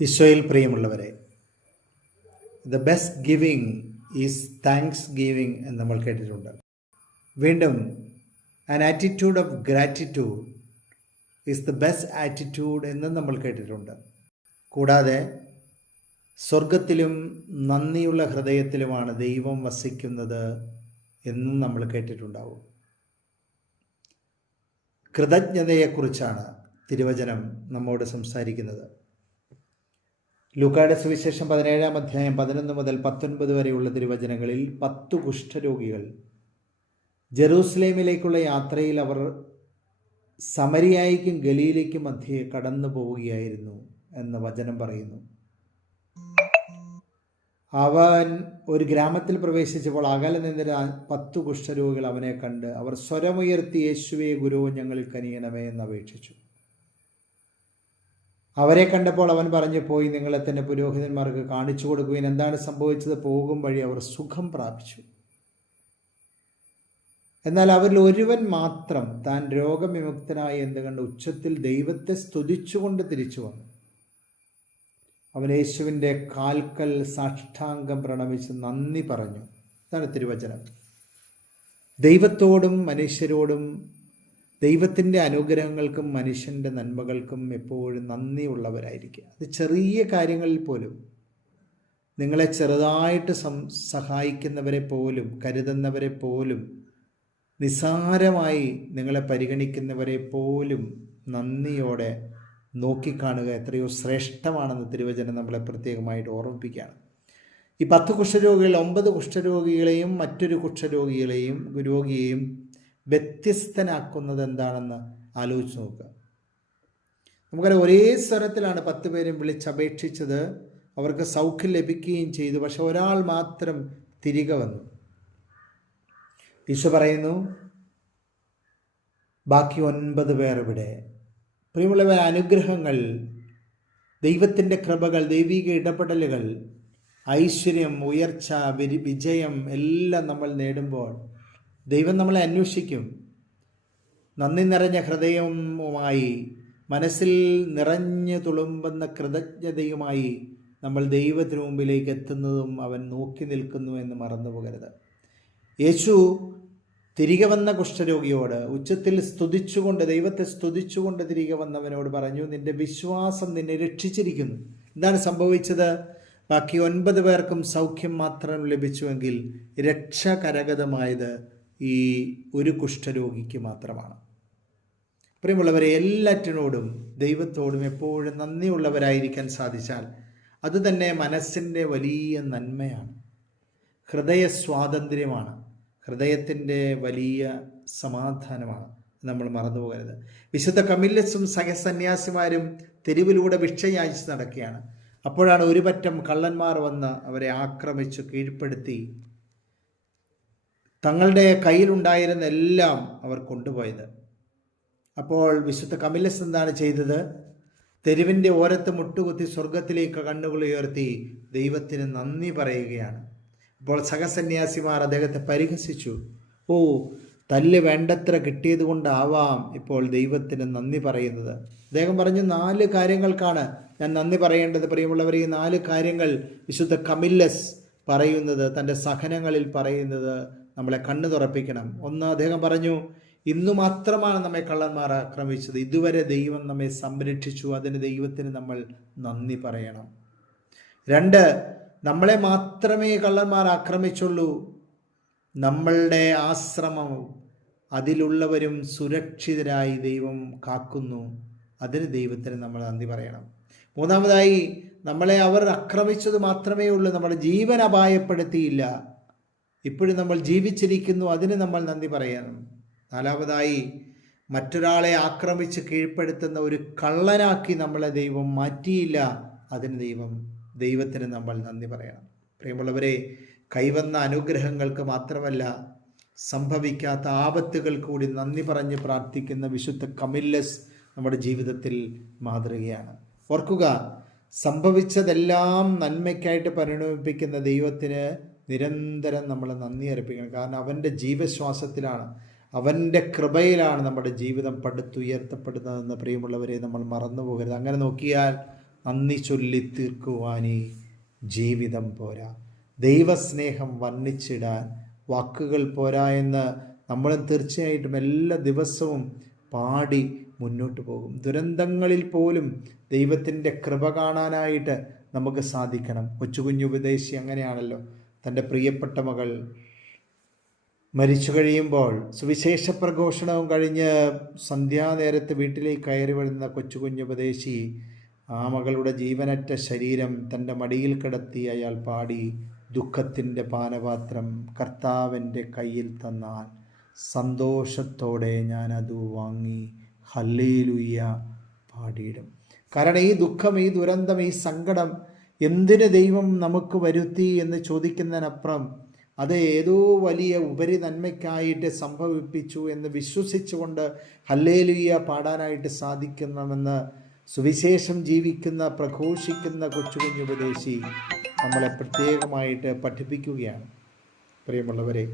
ഈശോയിൽ പ്രിയമുള്ളവരെ the best giving is thanks giving എന്ന് നമ്മൾ കേട്ടിട്ടുണ്ട്. വീണ്ടും an attitude of gratitude is the best attitude എന്ന് നമ്മൾ കേട്ടിട്ടുണ്ട്. കൂടാതെ സ്വർഗത്തിലും നന്ദിയുള്ള ഹൃദയത്തിലുമാണ് ദൈവം വസിക്കുന്നത് എന്നും നമ്മൾ കേട്ടിട്ടുണ്ടാവും. കൃതജ്ഞതയെക്കുറിച്ചാണ് തിരുവചനം നമ്മോട് സംസാരിക്കുന്നത്. ലൂക്കായുടെ സുവിശേഷം പതിനേഴാം അധ്യായം പതിനൊന്ന് മുതൽ പത്തൊൻപത് വരെയുള്ള തിരുവചനങ്ങളിൽ പത്തു കുഷ്ഠരോഗികൾ. ജെറൂസലേമിലേക്കുള്ള യാത്രയിൽ അവർ സമരിയായിക്കും ഗലിയിലേക്കും മധ്യേ കടന്നു പോവുകയായിരുന്നു എന്ന വചനം പറയുന്നു. അവൻ ഒരു ഗ്രാമത്തിൽ പ്രവേശിച്ചപ്പോൾ അകലെ നിന്നിര പത്തു കുഷ്ഠരോഗികൾ അവനെ കണ്ട് അവർ സ്വരമുയർത്തി യേശുവേ ഗുരുവും ഞങ്ങൾ കനിയണമേ എന്ന് അപേക്ഷിച്ചു. അവരെ കണ്ടപ്പോൾ അവൻ പറഞ്ഞു പോയി നിങ്ങളെ തന്നെ പുരോഹിതന്മാർക്ക് കാണിച്ചു കൊടുക്കുകയും എന്താണ് സംഭവിച്ചത്? പോകും വഴി അവർ സുഖം പ്രാപിച്ചു. എന്നാൽ അവരിൽ ഒരുവൻ മാത്രം താൻ രോഗവിമുക്തനായി എന്ന് കണ്ട് ഉച്ചത്തിൽ ദൈവത്തെ സ്തുതിച്ചുകൊണ്ട് തിരിച്ചു വന്നു. അവൻ യേശുവിന്റെ കാൽക്കൽ സാഷ്ടാംഗം പ്രണമിച്ച് നന്ദി പറഞ്ഞു. ഇതാണ് തിരുവചനം. ദൈവത്തോടും മനുഷ്യരോടും ദൈവത്തിന്റെ അനുഗ്രഹങ്ങൾക്കും മനുഷ്യന്റെ നന്മകൾക്കും എപ്പോഴും നന്ദിയുള്ളവരായിരിക്കുക. അത് ചെറിയ കാര്യങ്ങളിൽ പോലും നിങ്ങളെ ചെറുതായിട്ട് സഹായിക്കുന്നവരെ പോലും കരുതുന്നവരെ പോലും നിസാരമായി നിങ്ങളെ പരിഗണിക്കുന്നവരെ പോലും നന്ദിയോടെ നോക്കിക്കാണുക എത്രയോ ശ്രേഷ്ഠമാണെന്ന് തിരുവചനം നമ്മളെ പ്രത്യേകമായിട്ട് ഓർമ്മിപ്പിക്കുകയാണ്. ഈ പത്ത് കുഷ്ഠരോഗികൾ ഒമ്പത് കുഷ്ഠരോഗികളെയും മറ്റൊരു കുഷ്ഠരോഗികളെയും രോഗിയെയും വ്യത്യസ്തനാക്കുന്നത് എന്താണെന്ന് ആലോചിച്ച് നോക്കുക. നമുക്കറിയാം ഒരേ സ്വരത്തിലാണ് പത്ത് പേരും വിളിച്ചപേക്ഷിച്ചത് അവർക്ക് സൗഖ്യം ലഭിക്കുകയും ചെയ്തു. പക്ഷെ ഒരാൾ മാത്രം തിരികെ വന്നു. ഈശോ പറയുന്നു ബാക്കി ഒൻപത് പേർ ഇവിടെ. പ്രിയമുള്ളവർ അനുഗ്രഹങ്ങൾ ദൈവത്തിന്റെ കൃപകൾ ദൈവിക ഇടപെടലുകൾ ഐശ്വര്യം ഉയർച്ച വിജയം എല്ലാം നമ്മൾ നേടുമ്പോൾ ദൈവം നമ്മളെ അന്വേഷിക്കും. നന്ദി നിറഞ്ഞ ഹൃദയവുമായി മനസ്സിൽ നിറഞ്ഞു തുളുമ്പുന്ന കൃതജ്ഞതയുമായി നമ്മൾ ദൈവത്തിനു മുമ്പിലേക്ക് എത്തുന്നതും അവൻ നോക്കി നിൽക്കുന്നു എന്ന് മറന്നു പോകരുത്. യേശു തിരികെ വന്ന കുഷ്ഠരോഗിയോട് ഉച്ചത്തിൽ സ്തുതിച്ചുകൊണ്ട് ദൈവത്തെ സ്തുതിച്ചുകൊണ്ട് തിരികെ വന്നവനോട് പറഞ്ഞു നിന്റെ വിശ്വാസം നിന്നെ രക്ഷിച്ചിരിക്കുന്നു. എന്താണ് സംഭവിച്ചത്? ബാക്കി ഒൻപത് പേർക്കും സൗഖ്യം മാത്രം ലഭിച്ചുവെങ്കിൽ രക്ഷ കരഗതമായത് ഈ ഒരു കുഷ്ഠരോഗിക്ക് മാത്രമാണ്. പ്രിയമുള്ളവരെ എല്ലാറ്റിനോടും ദൈവത്തോടും എപ്പോഴും നന്ദിയുള്ളവരായിരിക്കാൻ സാധിച്ചാൽ അതുതന്നെ മനസ്സിന്റെ വലിയ നന്മയാണ്. ഹൃദയ സ്വാതന്ത്ര്യമാണ്. ഹൃദയത്തിന്റെ വലിയ സമാധാനമാണ്. നമ്മൾ മറന്നു പോകരുത്. വിശുദ്ധ കമില്ലസും സഹസന്യാസിമാരും തെരുവിലൂടെ ഭിക്ഷയാഴ്ച നടക്കുകയാണ്. അപ്പോഴാണ് ഒരുപറ്റം കള്ളന്മാർ വന്ന് അവരെ ആക്രമിച്ചു കീഴ്പ്പെടുത്തി തങ്ങളുടെ കയ്യിലുണ്ടായിരുന്ന എല്ലാം അവർ കൊണ്ടുപോയത്. അപ്പോൾ വിശുദ്ധ കമിലസ് എന്താണ് ചെയ്തത്? തെരുവിന്റെ ഓരത്ത് മുട്ടുകുത്തി സ്വർഗത്തിലേക്ക് കണ്ണുകൾ ഉയർത്തി ദൈവത്തിന് നന്ദി പറയുകയാണ്. അപ്പോൾ സഹസന്യാസിമാർ അദ്ദേഹത്തെ പരിഹസിച്ചു. ഓ തല്ല് വേണ്ടത്ര കിട്ടിയത് കൊണ്ടാവാം ഇപ്പോൾ ദൈവത്തിന് നന്ദി പറയുന്നത്. അദ്ദേഹം പറഞ്ഞു നാല് കാര്യങ്ങൾക്കാണ് ഞാൻ നന്ദി പറയേണ്ടത്. പ്രിയമുള്ളവർ ഈ നാല് കാര്യങ്ങൾ വിശുദ്ധ കമില്ലസ് പറയുന്നത് തന്റെ സഹനങ്ങളിൽ പറയുന്നത് നമ്മളെ കണ്ണു തുറപ്പിക്കണം. ഒന്ന് അദ്ദേഹം പറഞ്ഞു ഇന്നു മാത്രമാണ് നമ്മെ കള്ളന്മാർ ആക്രമിച്ചത്. ഇതുവരെ ദൈവം നമ്മെ സംരക്ഷിച്ചു. അതിന് ദൈവത്തിന് നമ്മൾ നന്ദി പറയണം. രണ്ട് നമ്മളെ മാത്രമേ കള്ളന്മാർ ആക്രമിച്ചുള്ളൂ. നമ്മളുടെ ആശ്രമം അതിലുള്ളവരും സുരക്ഷിതരായി ദൈവം കാക്കുന്നു. അതിന് ദൈവത്തിന് നമ്മൾ നന്ദി പറയണം. മൂന്നാമതായി നമ്മളെ അവർ ആക്രമിച്ചത് മാത്രമേ ഉള്ളൂ. നമ്മുടെ ജീവൻ അപായപ്പെടുത്തിയില്ല. ഇപ്പോഴും നമ്മൾ ജീവിച്ചിരിക്കുന്നു. അതിന് നമ്മൾ നന്ദി പറയണം. നാലാമതായി മറ്റൊരാളെ ആക്രമിച്ച് കീഴ്പ്പെടുത്തുന്ന ഒരു കള്ളനാക്കി നമ്മളെ ദൈവം മാറ്റിയില്ല. അതിന് ദൈവം ദൈവത്തിന് നമ്മൾ നന്ദി പറയണം. പ്രിയമുള്ളവരെ കൈവന്ന അനുഗ്രഹങ്ങൾക്ക് മാത്രമല്ല സംഭവിക്കാത്ത ആപത്തുകൾ കൂടി നന്ദി പറഞ്ഞ് പ്രാർത്ഥിക്കുന്ന വിശുദ്ധ കമില്ലസ് നമ്മുടെ ജീവിതത്തിൽ മാതൃകയാണ്. ഓർക്കുക സംഭവിച്ചതെല്ലാം നന്മയ്ക്കായിട്ട് പരിണമിപ്പിക്കുന്ന ദൈവത്തിന് നിരന്തരം നമ്മൾ നന്ദി അർപ്പിക്കണം. കാരണം അവന്റെ ജീവശ്വാസത്തിലാണ് അവന്റെ കൃപയിലാണ് നമ്മുടെ ജീവിതം പടുത്തുയർത്തപ്പെടുന്നതെന്ന് പ്രിയമുള്ളവരെ നമ്മൾ മറന്നു പോകരുത്. അങ്ങനെ നോക്കിയാൽ നന്ദി ചൊല്ലി തീർക്കുവാനീ ജീവിതം പോരാ. ദൈവസ്നേഹം വർണിച്ചിടാൻ വാക്കുകൾ പോരാ എന്ന് നമ്മൾ തീർച്ചയായിട്ടും എല്ലാ ദിവസവും പാടി മുന്നോട്ട് പോകും. ദുരന്തങ്ങളിൽ പോലും ദൈവത്തിന്റെ കൃപ കാണാനായിട്ട് നമുക്ക് സാധിക്കണം. കൊച്ചു കുഞ്ഞു ഉപദേശി അങ്ങനെയാണല്ലോ. തന്റെ പ്രിയപ്പെട്ട മകൾ മരിച്ചു കഴിയുമ്പോൾ സുവിശേഷ പ്രഘോഷണവും കഴിഞ്ഞ് സന്ധ്യാനേരത്ത് വീട്ടിലേക്ക് കയറി വരുന്ന കൊച്ചു കുഞ്ഞുപദേശി ആ മകളുടെ ജീവനറ്റ ശരീരം തന്റെ മടിയിൽ കിടത്തി അയാൾ പാടി ദുഃഖത്തിന്റെ പാനപാത്രം കർത്താവിന്റെ കയ്യിൽ തന്നാൽ സന്തോഷത്തോടെ ഞാനത് വാങ്ങി. ഹല്ലേലുയ്യ പാടിയിടും. കാരണം ഈ ദുഃഖം ഈ ദുരന്തം ഈ സങ്കടം എന്തിന് ദൈവം നമുക്ക് വരുത്തി എന്ന് ചോദിക്കുന്നതിനപ്പുറം അത് ഏതോ വലിയ ഉപരി നന്മയ്ക്കായിട്ട് സംഭവിപ്പിച്ചു എന്ന് വിശ്വസിച്ചുകൊണ്ട് ഹല്ലേലുയ്യ പാടാനായിട്ട് സാധിക്കണമെന്ന് സുവിശേഷം ജീവിക്കുന്ന പ്രഘോഷിക്കുന്ന കൊച്ചു കുഞ്ഞുപദേശി നമ്മളെ പ്രത്യേകമായിട്ട് പഠിപ്പിക്കുകയാണ്. പ്രിയമുള്ളവരെ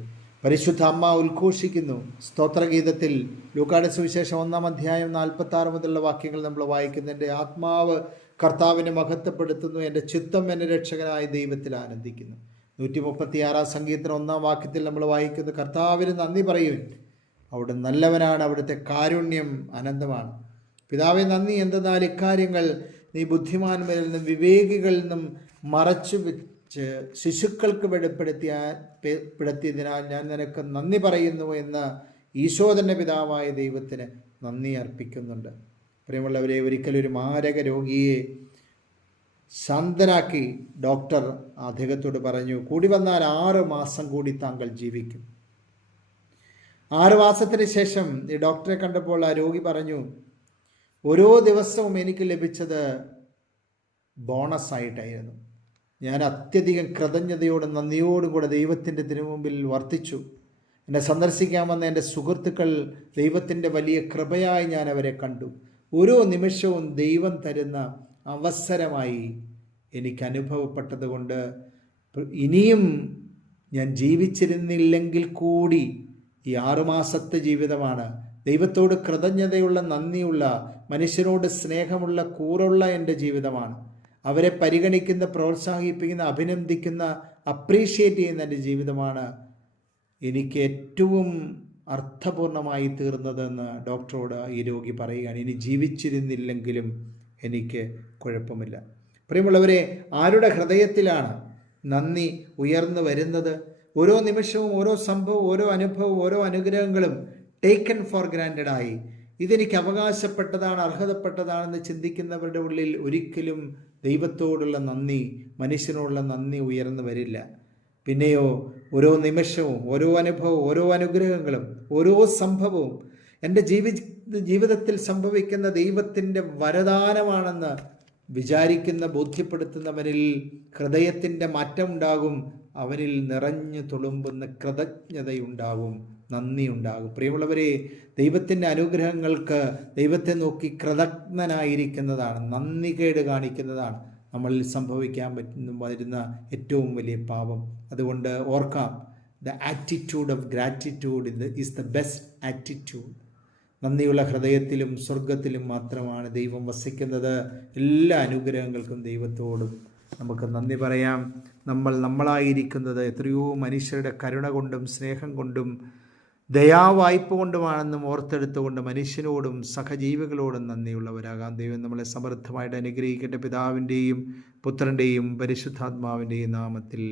പരിശുദ്ധ അമ്മ ഉദ്ഘോഷിക്കുന്നു. സ്തോത്രഗീതത്തിൽ ലൂക്കാട് സുവിശേഷം ഒന്നാം അധ്യായം നാൽപ്പത്തി ആറ് മുതലുള്ള വാക്യങ്ങൾ നമ്മൾ വായിക്കുന്നു എന്റെ ആത്മാവ് കർത്താവിനെ മഹത്വപ്പെടുത്തുന്നു. എന്റെ ചിത്തം എന്റെ രക്ഷകനായ ദൈവത്തിൽ ആനന്ദിക്കുന്നു. നൂറ്റി മുപ്പത്തി ആറാം സംഗീതത്തിന് ഒന്നാം വാക്യത്തിൽ നമ്മൾ വായിക്കുന്നു. കർത്താവിന് നന്ദി പറയും അവിടെ നല്ലവനാണ് അവിടുത്തെ കാരുണ്യം അനന്തമാണ്. പിതാവെ നന്ദി. എന്തെന്നാൽ ഇക്കാര്യങ്ങൾ നീ ബുദ്ധിമാന്മാരിൽ നിന്നും വിവേകികളിൽ നിന്നും മറച്ചു ശിശുക്കൾക്ക് വെളിപ്പെടുത്തിയ പെടുത്തിയതിനാൽ ഞാൻ നിനക്ക് നന്ദി പറയുന്നു എന്ന് ഈശോദന്റെ പിതാവായ ദൈവത്തിന് നന്ദി അർപ്പിക്കുന്നുണ്ട്. പ്രിയമുള്ളവരെ ഒരിക്കലും ഒരിക്കലൊരു മാരക രോഗിയെ ശാന്തനാക്കി ഡോക്ടർ അദ്ദേഹത്തോട് പറഞ്ഞു കൂടി വന്നാൽ ആറ് മാസം കൂടി താങ്കൾ ജീവിക്കും. ആറ് മാസത്തിന് ശേഷം ഈ ഡോക്ടറെ കണ്ടപ്പോൾ ആ രോഗി പറഞ്ഞു ഓരോ ദിവസവും എനിക്ക് ലഭിച്ചത് ബോണസ് ആയിട്ടായിരുന്നു ഞാൻ അത്യധികം കൃതജ്ഞതയോടും നന്ദിയോടും കൂടെ ദൈവത്തിന്റെ തിരുമുമ്പിൽ വർത്തിച്ചു. എന്നെ സന്ദർശിക്കാമെന്ന എന്റെ സുഹൃത്തുക്കൾ ദൈവത്തിന്റെ വലിയ കൃപയായി ഞാൻ അവരെ കണ്ടു. ഓരോ നിമിഷവും ദൈവം തരുന്ന അവസരമായി എനിക്ക് അനുഭവപ്പെട്ടതുകൊണ്ട് ഇനിയും ഞാൻ ജീവിച്ചിരുന്നില്ലെങ്കിൽ കൂടി ഈ ആറുമാസത്തെ ജീവിതമാണ് ദൈവത്തോട് കൃതജ്ഞതയുള്ള നന്ദിയുള്ള മനുഷ്യനോട് സ്നേഹമുള്ള കൂറുള്ള എന്റെ ജീവിതമാണ്. അവരെ പരിഗണിക്കുന്ന പ്രോത്സാഹിപ്പിക്കുന്ന അഭിനന്ദിക്കുന്ന അപ്രീഷിയേറ്റ് ചെയ്യുന്ന എന്റെ ജീവിതമാണ് എനിക്ക് ഏറ്റവും അർത്ഥപൂർണമായി തീർന്നതെന്ന് ഡോക്ടറോട് ഈ രോഗി പറയുകയാണ്. ഇനി ജീവിച്ചിരുന്നില്ലെങ്കിലും എനിക്ക് കുഴപ്പമില്ല. പ്രിയമുള്ളവരെ ആരുടെ ഹൃദയത്തിലാണ് നന്ദി ഉയർന്നു വരുന്നത്? ഓരോ നിമിഷവും ഓരോ സംഭവവും ഓരോ അനുഭവവും ഓരോ അനുഗ്രഹങ്ങളും ടേക്കൺ ഫോർ ഗ്രാൻഡഡായി ഇതെനിക്ക് അവകാശപ്പെട്ടതാണ് അർഹതപ്പെട്ടതാണെന്ന് ചിന്തിക്കുന്നവരുടെ ഉള്ളിൽ ഒരിക്കലും ദൈവത്തോടുള്ള നന്ദി മനുഷ്യനോടുള്ള നന്ദി ഉയർന്നു വരില്ല. പിന്നെയോ ഓരോ നിമിഷവും ഓരോ അനുഭവവും ഓരോ അനുഗ്രഹങ്ങളും ഓരോ സംഭവവും എന്റെ ജീവി ജീവിതത്തിൽ സംഭവിക്കുന്ന ദൈവത്തിന്റെ വരദാനമാണെന്ന് വിചാരിക്കുന്ന ബോധ്യപ്പെടുത്തുന്നവരിൽ ഹൃദയത്തിന്റെ മാറ്റമുണ്ടാകും. അവരിൽ നിറഞ്ഞു തുളുമ്പുന്ന കൃതജ്ഞതയുണ്ടാകും നന്ദി ഉണ്ടാകും പ്രിയമുള്ളവരെ ദൈവത്തിന്റെ അനുഗ്രഹങ്ങൾക്ക് ദൈവത്തെ നോക്കി കൃതജ്ഞനായിരിക്കുന്നതാണ് നന്ദി കേട് കാണിക്കുന്നതാണ് നമ്മളിൽ സംഭവിക്കാൻ പറ്റുന്ന വരുന്ന ഏറ്റവും വലിയ പാപം. അതുകൊണ്ട് ഓർക്കാം ദ ആറ്റിറ്റ്യൂഡ് ഓഫ് ഗ്രാറ്റിറ്റ്യൂഡ് ഇത് ഈസ് ദ ബെസ്റ്റ് ആറ്റിറ്റ്യൂഡ് നന്ദിയുള്ള ഹൃദയത്തിലും സ്വർഗത്തിലും മാത്രമാണ് ദൈവം വസിക്കുന്നത്. എല്ലാ അനുഗ്രഹങ്ങൾക്കും ദൈവത്തോടും നമുക്ക് നന്ദി പറയാം. നമ്മൾ നമ്മളായിരിക്കുന്നത് എത്രയോ മനുഷ്യരുടെ കരുണ കൊണ്ടും സ്നേഹം കൊണ്ടും ദയാവായ്പ കൊണ്ടുമാണെന്നും ഓർത്തെടുത്തുകൊണ്ട് മനുഷ്യനോടും സഹജീവികളോടും നന്ദിയുള്ളവരാകാം. ദൈവം നമ്മളെ സമൃദ്ധമായിട്ട് അനുഗ്രഹിക്കട്ടെ. പിതാവിന്റെയും പുത്രന്റെയും പരിശുദ്ധാത്മാവിന്റെയും നാമത്തിൽ